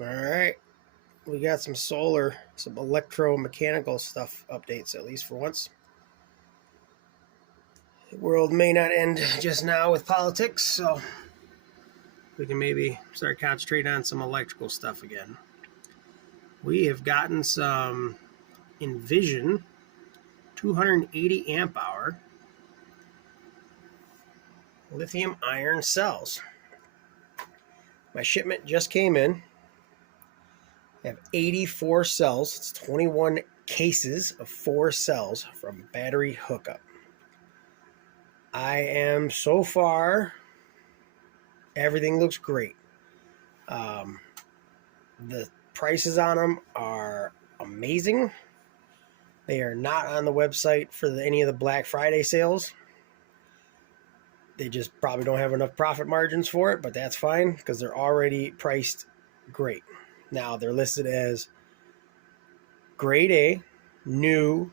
All right, we got some solar, some electromechanical stuff updates, at least for once. The world may not end just now with politics, so we can maybe start concentrating on some electrical stuff again. We have gotten some envision 280 amp hour lithium iron cells. My shipment just came in. I have 84 cells. It's 21 cases of 4 cells from battery hookup. I am so far, everything looks great. The prices on them are amazing. They are not on the website for any of the Black Friday sales. They just probably don't have enough profit margins for it, but that's fine because they're already priced great. Now they're listed as grade A, new,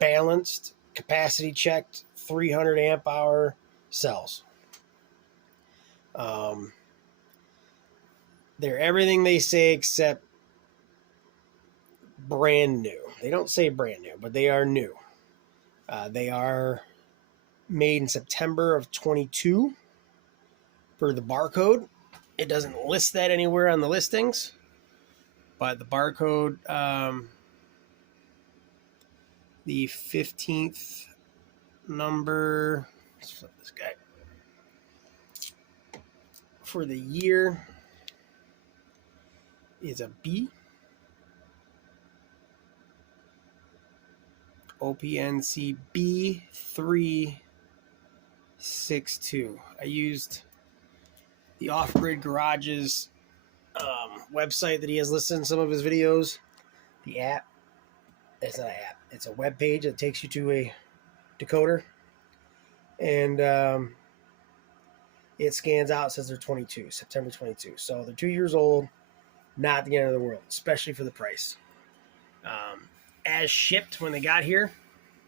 balanced, capacity checked, 300 amp hour cells. They're everything they say except brand new. They don't say brand new, but they are new. They are made in September of 22 per the barcode. It doesn't list that anywhere on the listings, but the barcode, the 15th number, let's flip this guy, for the year is a B. OPNC B362. I used the Off-Grid Garage's website that he has listed in some of his videos. The app, it's not an app, it's a web page that takes you to a decoder. And it scans out, says they're 22, September 22. So they're 2 years old, not the end of the world, especially for the price. As shipped when they got here,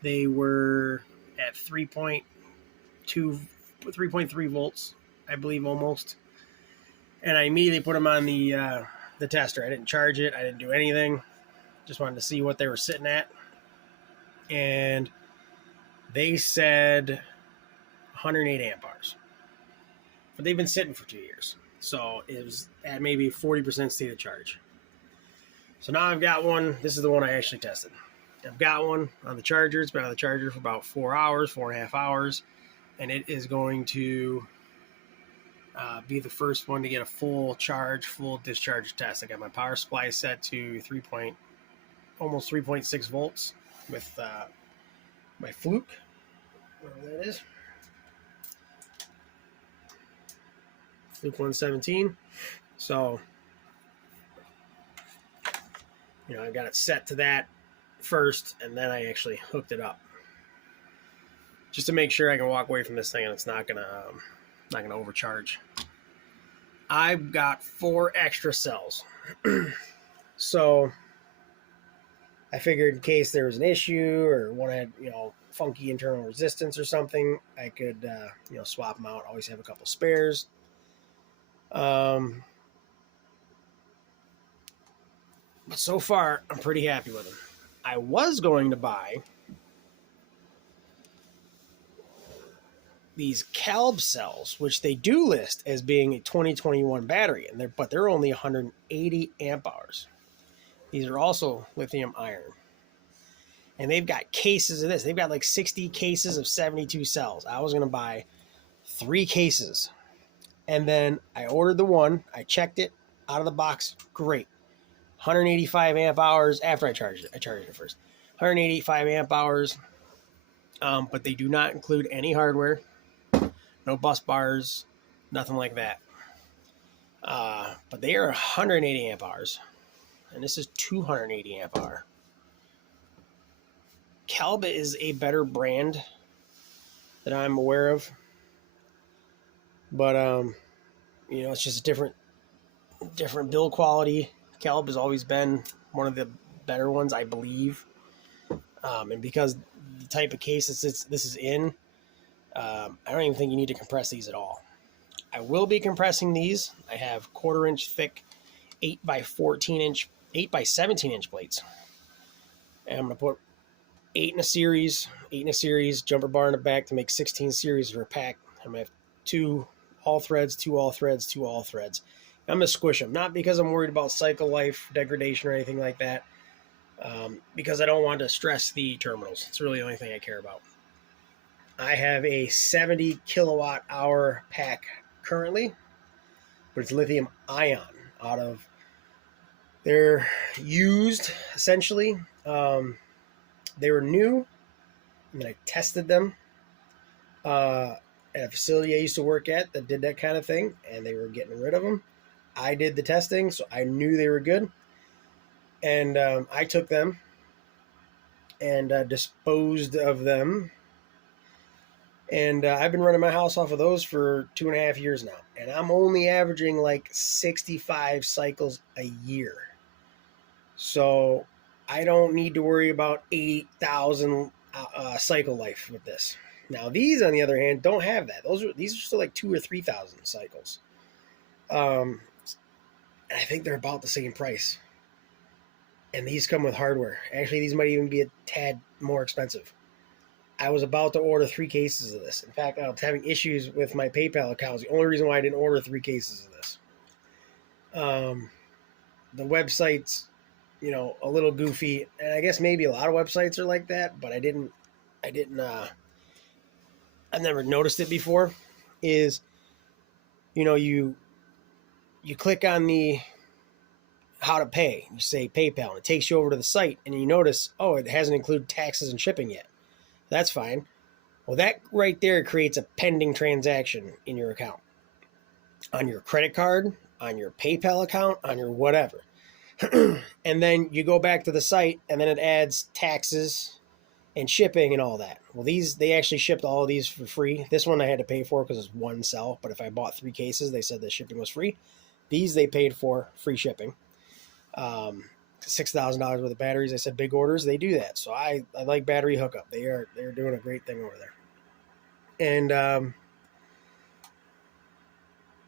they were at 3.3 volts, I believe, almost. And I immediately put them on the tester. I didn't charge it. I didn't do anything. Just wanted to see what they were sitting at. And they said 108 amp hours. But they've been sitting for 2 years. So it was at maybe 40% state of charge. So now I've got one. This is the one I actually tested. I've got one on the charger. It's been on the charger for about 4 hours, 4.5 hours. And it is going to be the first one to get a full charge, full discharge test. I got my power supply set to almost 3.6 volts with my Fluke, whatever that is. Fluke 117. So, I got it set to that first, and then I actually hooked it up just to make sure I can walk away from this thing and it's not gonna overcharge. I've got 4 extra cells. So I figured in case there was an issue or one had, funky internal resistance or something, I could, swap them out. Always have a couple spares. But so far, I'm pretty happy with them. I was going to buy these Calb cells, which they do list as being a 2021 battery, but they're only 180 amp hours. These are also lithium iron. And they've got cases of this. They've got like 60 cases of 72 cells. I was going to buy 3 cases. And then I ordered the one. I checked it out of the box. Great. 185 amp hours after I charged it. I charged it first. 185 amp hours. But they do not include any hardware. No bus bars. Nothing like that. But they are 180 amp hours. And this is 280 amp hour. Calb is a better brand that I'm aware of. But, it's just a different build quality. Calb has always been one of the better ones, I believe. And because the type of case this is in, I don't even think you need to compress these at all. I will be compressing these. I have 1/4 inch thick 8 by 14 inch, 8 by 17 inch plates. And I'm going to put 8 in a series, jumper bar in the back to make 16 series for a pack. I'm going to have 2 all threads, 2 all threads, 2 all threads. I'm going to squish them, not because I'm worried about cycle life, degradation, or anything like that, because I don't want to stress the terminals. It's really the only thing I care about. I have a 70 kilowatt hour pack currently, but it's lithium ion out of, they're used essentially. They were new, and then I tested them at a facility I used to work at that did that kind of thing, and they were getting rid of them. I did the testing, so I knew they were good, and I took them and disposed of them. And I've been running my house off of those for 2.5 years now. And I'm only averaging like 65 cycles a year. So I don't need to worry about 8,000 cycle life with this. Now these, on the other hand, don't have that. These are still like 2,000 or 3,000 cycles. I think they're about the same price. And these come with hardware. Actually, these might even be a tad more expensive. I was about to order 3 cases of this. In fact, I was having issues with my PayPal account. It's the only reason why I didn't order 3 cases of this. The website's, a little goofy, and I guess maybe a lot of websites are like that, but I've never noticed it before. Is, you click on the how to pay. You say PayPal, and it takes you over to the site, and you notice, it hasn't included taxes and shipping yet. That's fine. Well, that right there creates a pending transaction in your account. On your credit card, on your PayPal account, on your whatever. And then you go back to the site, and then it adds taxes and shipping and all that. Well, they actually shipped all of these for free. This one I had to pay for because it's one cell, but if I bought 3 cases, they said the shipping was free. These they paid for, free shipping. $6,000 worth of batteries. I said big orders, they do that. So I like battery hookup. They're doing a great thing over there. And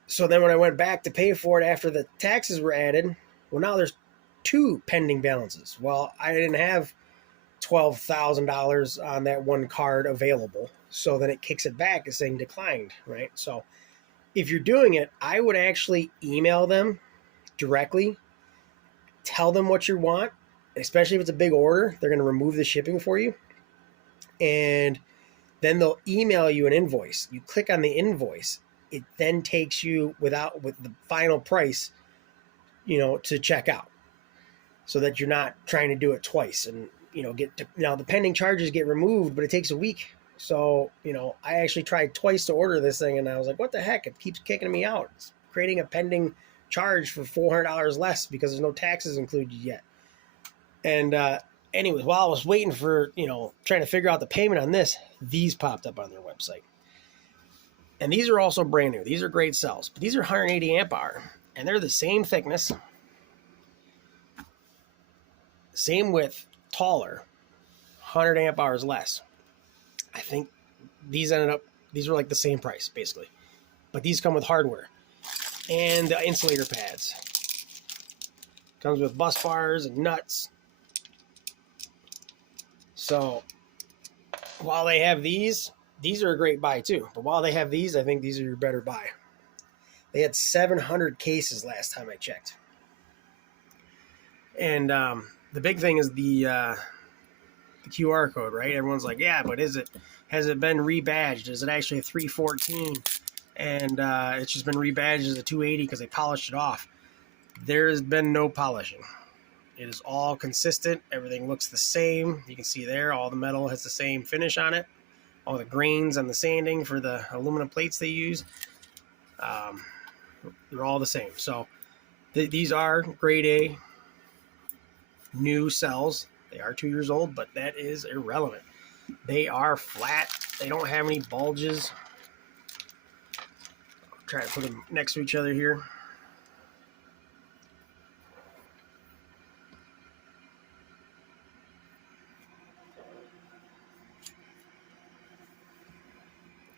so then when I went back to pay for it after the taxes were added, well, now there's 2 pending balances. Well, I didn't have $12,000 on that one card available. So then it kicks it back as saying declined, right? So if you're doing it, I would actually email them directly. Tell them what you want, especially if it's a big order. They're going to remove the shipping for you. And then they'll email you an invoice. You click on the invoice. It then takes you with the final price, to check out, so that you're not trying to do it twice. And, now the pending charges get removed, but it takes a week. So, I actually tried twice to order this thing, and I was like, what the heck? It keeps kicking me out. It's creating a pending charge for $400 less because there's no taxes included yet. And anyways, while I was waiting for, trying to figure out the payment on this, these popped up on their website. And these are also brand new. These are great cells, but these are 180 amp hour, and they're the same thickness, same width, taller, 100 amp hours less. I think these were like the same price basically, but these come with hardware. And the insulator pads. Comes with bus bars and nuts. So while they have these are a great buy too. But while they have these, I think these are your better buy. They had 700 cases last time I checked. And the big thing is the QR code, right? Everyone's like, yeah, but has it been rebadged? Is it actually a 314? And it's just been rebadged as a 280 because they polished it off. There's been no polishing. It is all consistent. Everything looks the same. You can see there, all the metal has the same finish on it. All the grains on the sanding for the aluminum plates they use, they're all the same. So these are grade A new cells. They are 2 years old, but that is irrelevant. They are flat. They don't have any bulges. Try to put them next to each other here.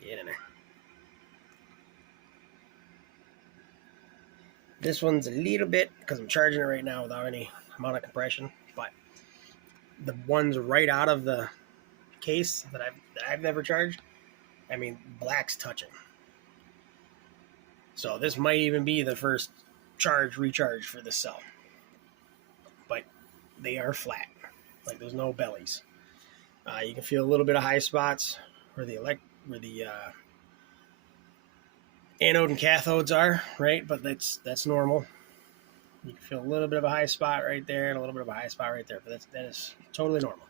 Get in there. This one's a little bit, because I'm charging it right now without any amount of compression, but the ones right out of the case that I've never charged, I mean, black's touching. So this might even be the first recharge for this cell. But they are flat. Like, there's no bellies. You can feel a little bit of high spots where the anode and cathodes are, right? But that's normal. You can feel a little bit of a high spot right there and a little bit of a high spot right there. But that is totally normal.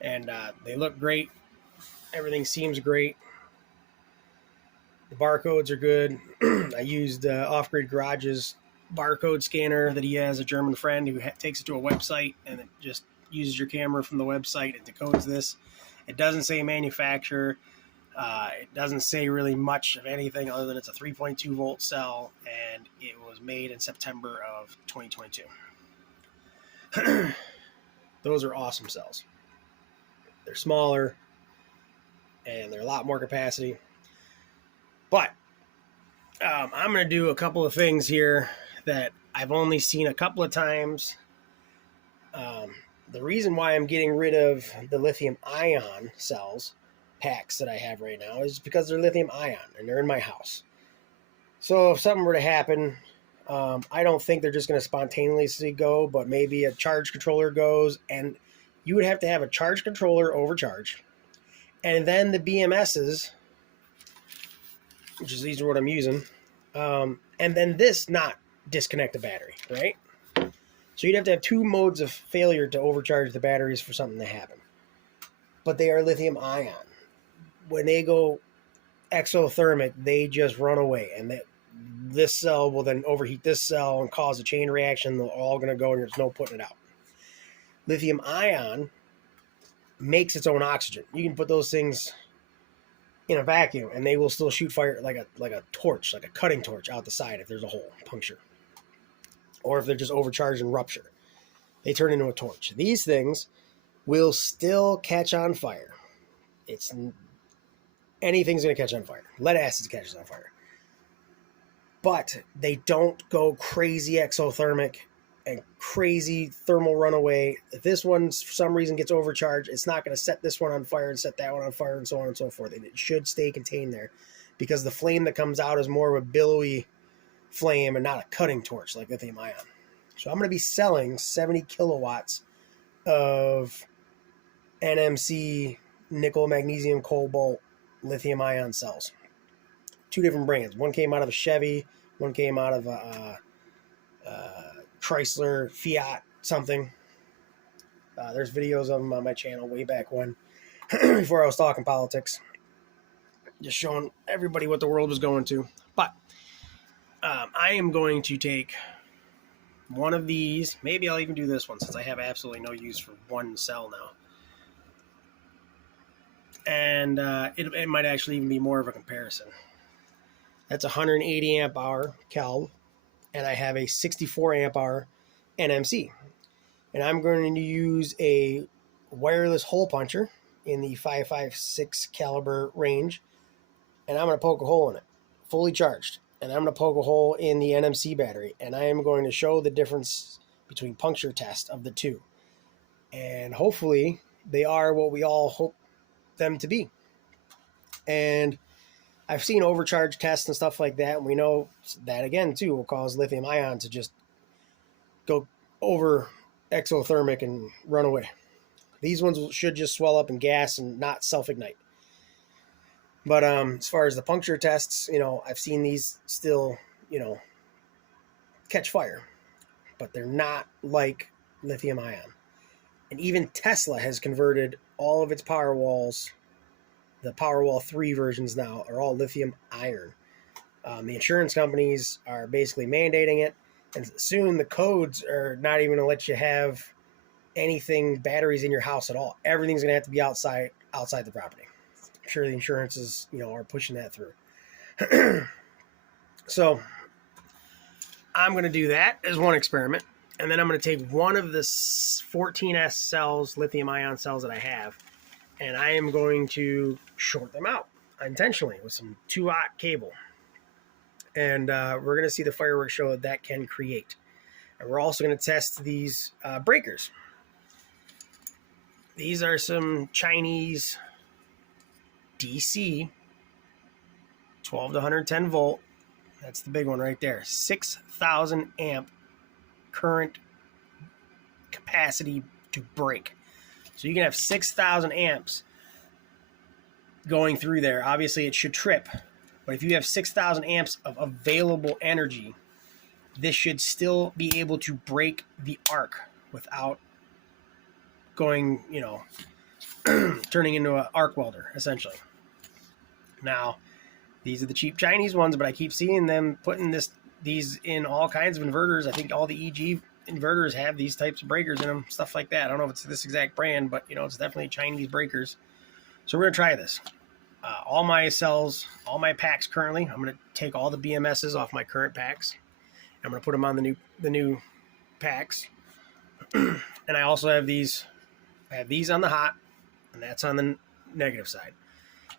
And they look great. Everything seems great. The barcodes are good. I used Off Grid Garage's barcode scanner that he has, a German friend who takes it to a website, and it just uses your camera from the website and decodes this. It doesn't say manufacturer. It doesn't say really much of anything other than it's a 3.2 volt cell, and it was made in September of 2022. Those are awesome cells. They're smaller, and they're a lot more capacity. But I'm going to do a couple of things here that I've only seen a couple of times. The reason why I'm getting rid of the lithium ion cells packs that I have right now is because they're lithium ion and they're in my house. So if something were to happen, I don't think they're just going to spontaneously go, but maybe a charge controller goes, and you would have to have a charge controller overcharged, and then the BMSs, which is these are what I'm using, and then this not disconnect the battery, right? So you'd have to have two modes of failure to overcharge the batteries for something to happen. But they are lithium ion. When they go exothermic, they just run away, and this cell will then overheat this cell and cause a chain reaction. They're all going to go, and there's no putting it out. Lithium ion makes its own oxygen. You can put those things in a vacuum, and they will still shoot fire like a torch, like a cutting torch out the side if there's a hole, puncture. Or if they're just overcharged and rupture. They turn into a torch. These things will still catch on fire. Anything's going to catch on fire. Lead acid catches on fire. But they don't go crazy exothermic and crazy thermal runaway. If this one, for some reason, gets overcharged, it's not going to set this one on fire and set that one on fire and so on and so forth. And it should stay contained there because the flame that comes out is more of a billowy flame and not a cutting torch like lithium ion. So I'm going to be selling 70 kilowatts of NMC nickel, magnesium, cobalt, lithium ion cells. Two different brands. One came out of a Chevy, one came out of a Chrysler, Fiat, something. There's videos of them on my channel way back when, before I was talking politics. Just showing everybody what the world was going to. But I am going to take one of these. Maybe I'll even do this one since I have absolutely no use for one cell now. And it might actually even be more of a comparison. That's 180 amp hour cal, and I have a 64 amp hour NMC. And I'm going to use a wireless hole puncher in the 5.56 caliber range, and I'm going to poke a hole in it, fully charged. And I'm going to poke a hole in the NMC battery, and I am going to show the difference between puncture test of the two. And hopefully they are what we all hope them to be. And I've seen overcharge tests and stuff like that, and we know that, again, too, will cause lithium ion to just go over exothermic and run away. These ones should just swell up in gas and not self-ignite. But as far as the puncture tests, I've seen these still, catch fire. But they're not like lithium ion. And even Tesla has converted all of its Powerwalls. The Powerwall 3 versions now are all lithium iron. The insurance companies are basically mandating it. And soon the codes are not even going to let you have batteries in your house at all. Everything's going to have to be outside the property. I'm sure the insurances, are pushing that through. So I'm going to do that as one experiment. And then I'm going to take one of the 14S cells, lithium ion cells that I have, and I am going to short them out intentionally with some 2-aught cable. And we're going to see the fireworks show that can create. And we're also going to test these breakers. These are some Chinese DC 12 to 110 volt. That's the big one right there. 6,000 amp current capacity to break. So you can have 6,000 amps going through there. Obviously, it should trip. But if you have 6,000 amps of available energy, this should still be able to break the arc without going, turning into an arc welder, essentially. Now, these are the cheap Chinese ones, but I keep seeing them putting these in all kinds of inverters. I think all the EG inverters have these types of breakers in them, stuff like that. I don't know if it's this exact brand, but it's definitely Chinese breakers. So we're gonna try this. All my cells, all my packs currently, I'm gonna take all the BMSs off my current packs. I'm gonna put them on the new packs, and I also have these. I have these on the hot, and that's on the negative side.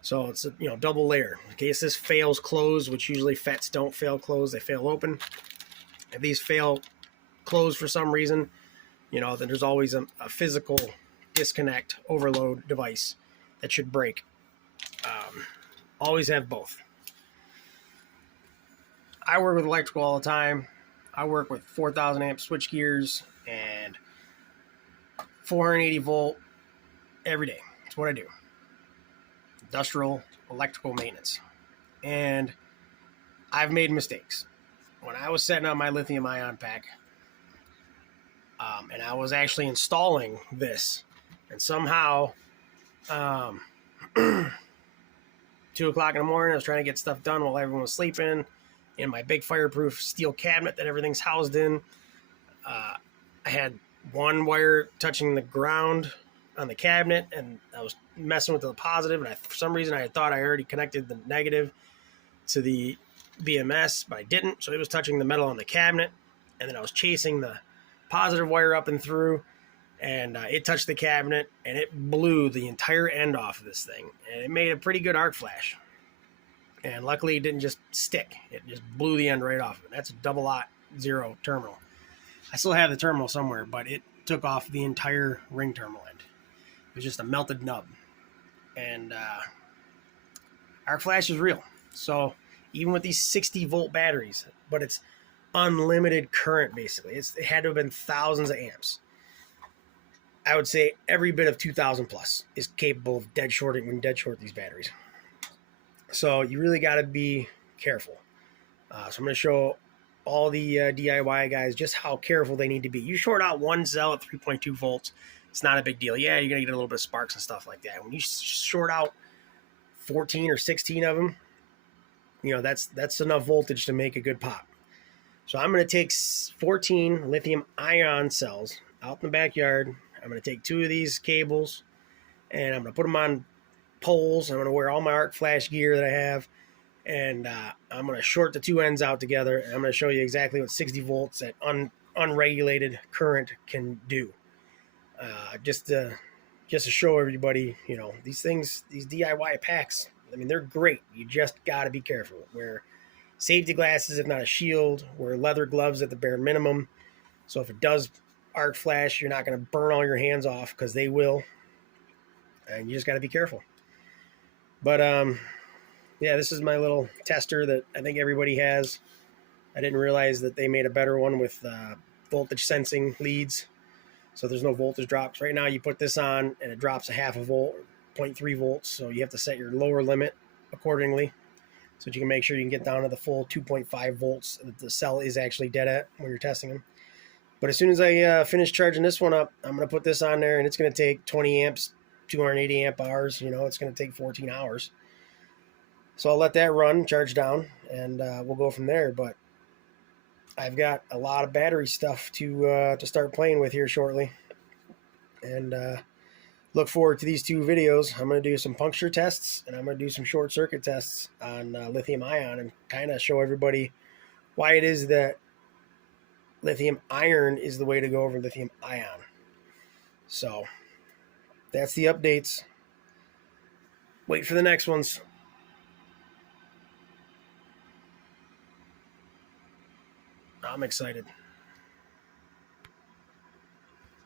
So it's a double layer in case this fails closed, which usually FETs don't fail closed; they fail open. If these fail closed for some reason, then there's always a physical disconnect overload device that should break. Always have both. I work with electrical all the time. I work with 4,000 amp switch gears and 480 volt every day. That's what I do. Industrial electrical maintenance. And I've made mistakes. When I was setting up my lithium ion pack, and I was actually installing this, and somehow 2 o'clock in the morning, I was trying to get stuff done while everyone was sleeping in my big fireproof steel cabinet that everything's housed in. I had one wire touching the ground on the cabinet, and I was messing with the positive, and for some reason I thought I already connected the negative to the BMS, but I didn't. So it was touching the metal on the cabinet, and then I was chasing the positive wire up and through, and it touched the cabinet, and it blew the entire end off of this thing, and it made a pretty good arc flash. And luckily, it didn't just stick; it just blew the end right off of it. That's a double aught 0 terminal. I still have the terminal somewhere, but it took off the entire ring terminal end. It was just a melted nub, and arc flash is real. So even with these 60 volt batteries, but it's unlimited current basically. It had to have been thousands of amps. I would say every bit of 2,000 plus is capable of dead shorting when dead short these batteries. So you really got to be careful. So I'm going to show all the DIY guys just how careful they need to be. You short out one cell at 3.2 volts, it's not a big deal. Yeah, you're going to get a little bit of sparks and stuff like that. When you short out 14 or 16 of them, that's enough voltage to make a good pop. So I'm going to take 14 lithium ion cells out in the backyard. I'm going to take 2 of these cables, and I'm going to put them on poles. I'm going to wear all my arc flash gear that I have, and I'm going to short the 2 ends out together, and I'm going to show you exactly what 60 volts at unregulated current can do. Just to show everybody, these things, these DIY packs, I mean, they're great. You just got to be careful. Wear safety glasses, if not a shield. Wear leather gloves at the bare minimum. So if it does arc flash, you're not going to burn all your hands off, because they will. And you just got to be careful. But, yeah, this is my little tester that I think everybody has. I didn't realize that they made a better one with voltage sensing leads. So there's no voltage drops. Right now you put this on and it drops a half a volt, 0.3 volts. So you have to set your lower limit accordingly, so that you can make sure you can get down to the full 2.5 volts that the cell is actually dead at when you're testing them. But as soon as I finish charging this one up, I'm going to put this on there, and it's going to take 20 amps, 280 amp hours. It's going to take 14 hours. So I'll let that run, charge down, and we'll go from there. But I've got a lot of battery stuff to start playing with here shortly. And look forward to these 2 videos. I'm going to do some puncture tests, and I'm going to do some short circuit tests on lithium ion, and kind of show everybody why it is that lithium iron is the way to go over lithium ion. So that's the updates. Wait for the next ones. I'm excited.